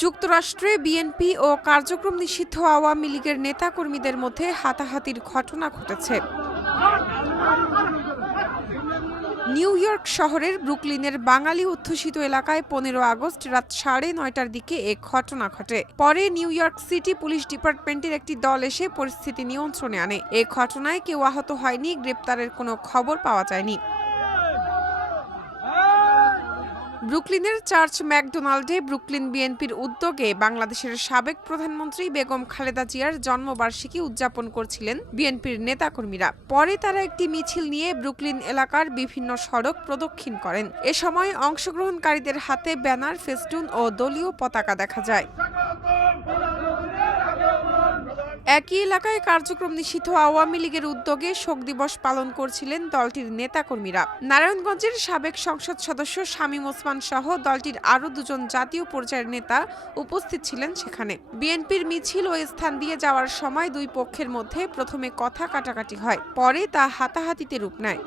যুক্তরাষ্ট্রে বিএনপি ও কার্যক্রম নিষিদ্ধ আওয়ামী লীগের নেতাকর্মীদের মধ্যে হাতাহাতির ঘটনা ঘটেছে। নিউ ইয়র্ক শহরের ব্রুকলিনের বাঙালি অধ্যুষিত এলাকায় 15 আগস্ট রাত 9:30টার দিকে এ ঘটনা ঘটে। পরে নিউ ইয়র্ক সিটি পুলিশ ডিপার্টমেন্টের একটি দল এসে পরিস্থিতি নিয়ন্ত্রণে আনে। এ ঘটনায় কেউ আহত হয়নি, গ্রেপ্তারের কোনো খবর পাওয়া যায়নি। ব্রুকলিনের চার্চ ম্যাকডোনাল্ডে ব্রুকলিন বিএনপির উদ্যোগে বাংলাদেশের সাবেক প্রধানমন্ত্রী বেগম খালেদা জিয়ার জন্মবার্ষিকী উদযাপন করছিলেন বিএনপির নেতাকর্মীরা। পরে তারা একটি মিছিল নিয়ে ব্রুকলিন এলাকার বিভিন্ন সড়ক প্রদক্ষিণ করেন। এ সময় অংশগ্রহণকারীদের হাতে ব্যানার, ফেস্টুন ও দলীয় পতাকা দেখা যায়। একই এলাকায় কার্যক্রম নিষিদ্ধ আওয়ামী লীগের উদ্যোগে শোক দিবস পালন করছিলেন দলটির নেতাকর্মীরা। নারায়ণগঞ্জের সাবেক সংসদ সদস্য শামীম ওসমান সহ দলটির আরও 2 জন জাতীয় পর্যায়ের নেতা উপস্থিত ছিলেন সেখানে। বিএনপির মিছিল ও স্থান দিয়ে যাওয়ার সময় দুই পক্ষের মধ্যে প্রথমে কথা কাটাকাটি হয়, পরে তা হাতাহাতিতে রূপ নেয়।